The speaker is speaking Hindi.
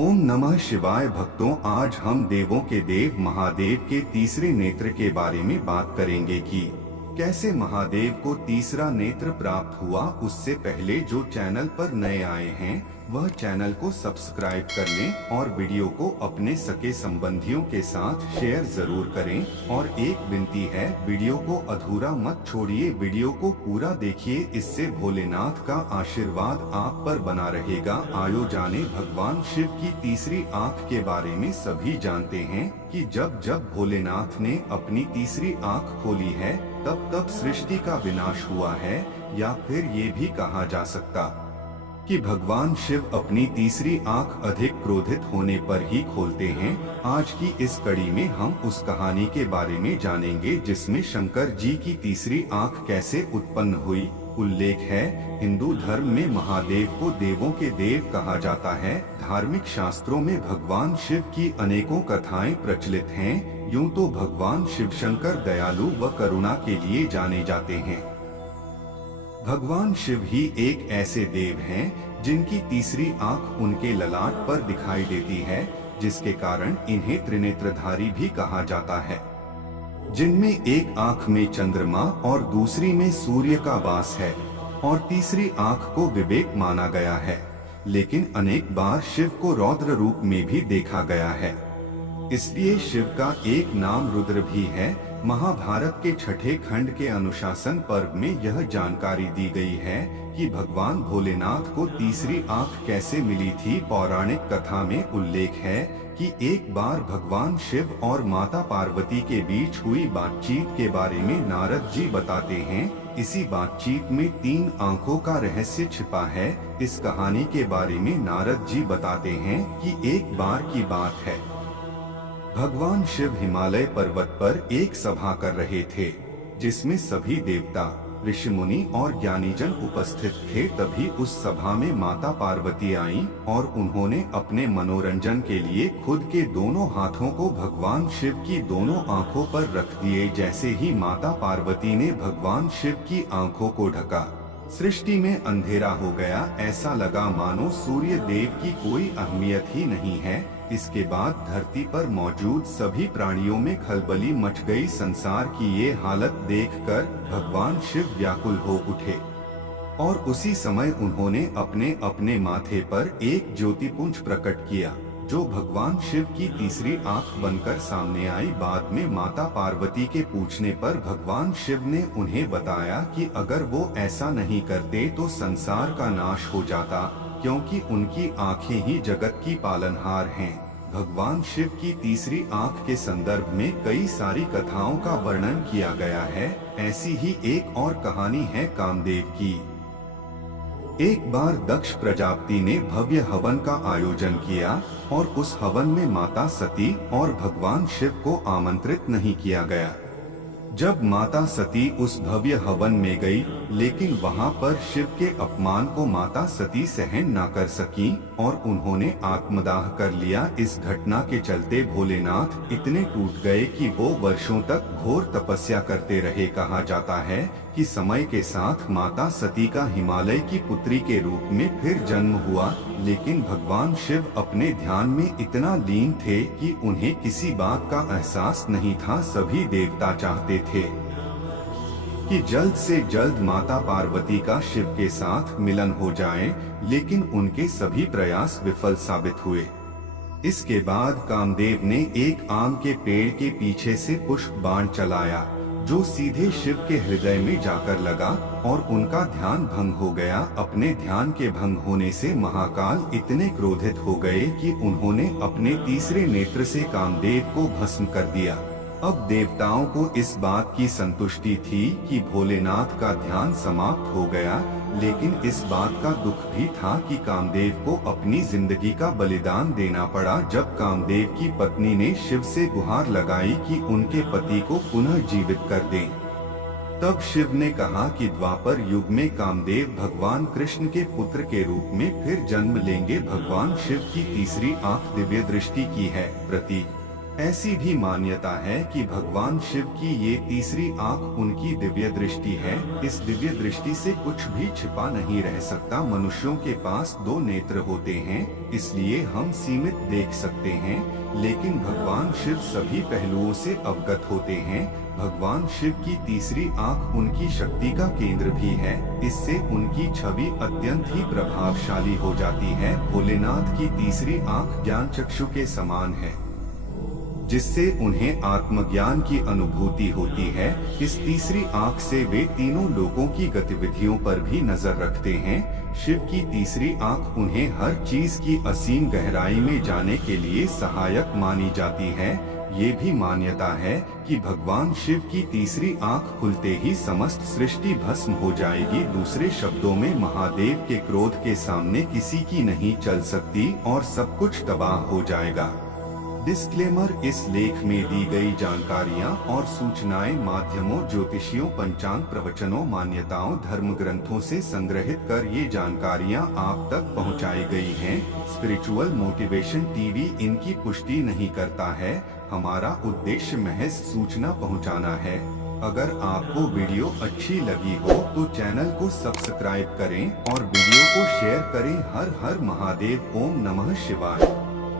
ओम नमः शिवाय भक्तों, आज हम देवों के देव महादेव के तीसरे नेत्र के बारे में बात करेंगे कि कैसे महादेव को तीसरा नेत्र प्राप्त हुआ। उससे पहले जो चैनल पर नए आए हैं वह चैनल को सब्सक्राइब कर लें और वीडियो को अपने सगे संबंधियों के साथ शेयर जरूर करें। और एक विनती है, वीडियो को अधूरा मत छोड़िए, वीडियो को पूरा देखिए, इससे भोलेनाथ का आशीर्वाद आप पर बना रहेगा। आयो जाने भगवान शिव की तीसरी आँख के बारे में सभी जानते हैं कि जब जब भोलेनाथ ने अपनी तीसरी आँख खोली है तब तब सृष्टि का विनाश हुआ है, या फिर ये भी कहा जा सकता कि भगवान शिव अपनी तीसरी आंख अधिक क्रोधित होने पर ही खोलते हैं। आज की इस कड़ी में हम उस कहानी के बारे में जानेंगे जिसमें शंकर जी की तीसरी आंख कैसे उत्पन्न हुई। उल्लेख है, हिंदू धर्म में महादेव को देवों के देव कहा जाता है। धार्मिक शास्त्रों में भगवान शिव की अनेकों कथाएं प्रचलित हैं। यूं तो भगवान शिव शंकर दयालु व करुणा के लिए जाने जाते हैं। भगवान शिव ही एक ऐसे देव हैं जिनकी तीसरी आंख उनके ललाट पर दिखाई देती है, जिसके कारण इन्हें त्रिनेत्रधारी भी कहा जाता है, जिनमें एक आंख में चंद्रमा और दूसरी में सूर्य का वास है और तीसरी आंख को विवेक माना गया है। लेकिन अनेक बार शिव को रौद्र रूप में भी देखा गया है, इसलिए शिव का एक नाम रुद्र भी है। महाभारत के छठे खंड के अनुशासन पर्व में यह जानकारी दी गई है कि भगवान भोलेनाथ को तीसरी आंख कैसे मिली थी। पौराणिक कथा में उल्लेख है कि एक बार भगवान शिव और माता पार्वती के बीच हुई बातचीत के बारे में नारद जी बताते हैं। इसी बातचीत में 3 आंखों का रहस्य छिपा है। इस कहानी के बारे में नारद जी बताते हैं कि एक बार की बात है, भगवान शिव हिमालय पर्वत पर एक सभा कर रहे थे जिसमें सभी देवता, ऋषि मुनि और ज्ञानीजन उपस्थित थे। तभी उस सभा में माता पार्वती आईं और उन्होंने अपने मनोरंजन के लिए खुद के दोनों हाथों को भगवान शिव की दोनों आंखों पर रख दिए। जैसे ही माता पार्वती ने भगवान शिव की आंखों को ढका, सृष्टि में अंधेरा हो गया। ऐसा लगा मानो सूर्य देव की कोई अहमियत ही नहीं है। इसके बाद धरती पर मौजूद सभी प्राणियों में खलबली मच गई। संसार की ये हालत देखकर भगवान शिव व्याकुल हो उठे और उसी समय उन्होंने अपने अपने माथे पर एक ज्योतिपुंज प्रकट किया, जो भगवान शिव की तीसरी आंख बनकर सामने आई। बाद में माता पार्वती के पूछने पर भगवान शिव ने उन्हें बताया कि अगर वो ऐसा नहीं करते तो संसार का नाश हो जाता, क्योंकि उनकी आंखें ही जगत की पालनहार हैं। भगवान शिव की तीसरी आंख के संदर्भ में कई सारी कथाओं का वर्णन किया गया है। ऐसी ही एक और कहानी है कामदेव की। एक बार दक्ष प्रजापति ने भव्य हवन का आयोजन किया और उस हवन में माता सती और भगवान शिव को आमंत्रित नहीं किया गया। जब माता सती उस भव्य हवन में गई, लेकिन वहां पर शिव के अपमान को माता सती सहन न कर सकी और उन्होंने आत्मदाह कर लिया। इस घटना के चलते भोलेनाथ इतने टूट गए कि वो वर्षों तक घोर तपस्या करते रहे। कहा जाता है कि समय के साथ माता सती का हिमालय की पुत्री के रूप में फिर जन्म हुआ, लेकिन भगवान शिव अपने ध्यान में इतना लीन थे कि उन्हें किसी बात का एहसास नहीं था। सभी देवता चाहते थे कि जल्द से जल्द माता पार्वती का शिव के साथ मिलन हो जाए, लेकिन उनके सभी प्रयास विफल साबित हुए। इसके बाद कामदेव ने एक आम के पेड़ के पीछे से पुष्प बाण चलाया, जो सीधे शिव के हृदय में जाकर लगा और उनका ध्यान भंग हो गया। अपने ध्यान के भंग होने से महाकाल इतने क्रोधित हो गए कि उन्होंने अपने तीसरे नेत्र से कामदेव को भस्म कर दिया। अब देवताओं को इस बात की संतुष्टि थी कि भोलेनाथ का ध्यान समाप्त हो गया, लेकिन इस बात का दुख भी था कि कामदेव को अपनी जिंदगी का बलिदान देना पड़ा। जब कामदेव की पत्नी ने शिव से गुहार लगाई कि उनके पति को पुनः जीवित कर दें, तब शिव ने कहा कि द्वापर युग में कामदेव भगवान कृष्ण के पुत्र के रूप में फिर जन्म लेंगे। भगवान शिव की तीसरी आंख दिव्य दृष्टि की है प्रतीक ऐसी भी मान्यता है कि भगवान शिव की ये तीसरी आंख उनकी दिव्य दृष्टि है। इस दिव्य दृष्टि से कुछ भी छिपा नहीं रह सकता। मनुष्यों के पास दो नेत्र होते हैं, इसलिए हम सीमित देख सकते हैं, लेकिन भगवान शिव सभी पहलुओं से अवगत होते हैं। भगवान शिव की तीसरी आंख उनकी शक्ति का केंद्र भी है। इससे उनकी छवि अत्यंत ही प्रभावशाली हो जाती है। भोलेनाथ की तीसरी आंख ज्ञान चक्षु के समान है, जिससे उन्हें आत्मज्ञान की अनुभूति होती है। इस तीसरी आंख से वे तीनों लोकों की गतिविधियों पर भी नजर रखते हैं। शिव की तीसरी आंख उन्हें हर चीज की असीम गहराई में जाने के लिए सहायक मानी जाती है। ये भी मान्यता है कि भगवान शिव की तीसरी आंख खुलते ही समस्त सृष्टि भस्म हो जाएगी। दूसरे शब्दों में महादेव के क्रोध के सामने किसी की नहीं चल सकती और सब कुछ तबाह हो जाएगा। डिस्क्लेमर: इस लेख में दी गई जानकारियाँ और सूचनाएं माध्यमों, ज्योतिषियों, पंचांग, प्रवचनों, मान्यताओं, धर्म ग्रंथों से संग्रहित कर ये जानकारियाँ आप तक पहुँचाई गई हैं। स्पिरिचुअल मोटिवेशन टीवी इनकी पुष्टि नहीं करता है। हमारा उद्देश्य महज सूचना पहुँचाना है। अगर आपको वीडियो अच्छी लगी हो तो चैनल को सब्सक्राइब करें और वीडियो को शेयर करें। हर हर महादेव। ओम नमः शिवाय।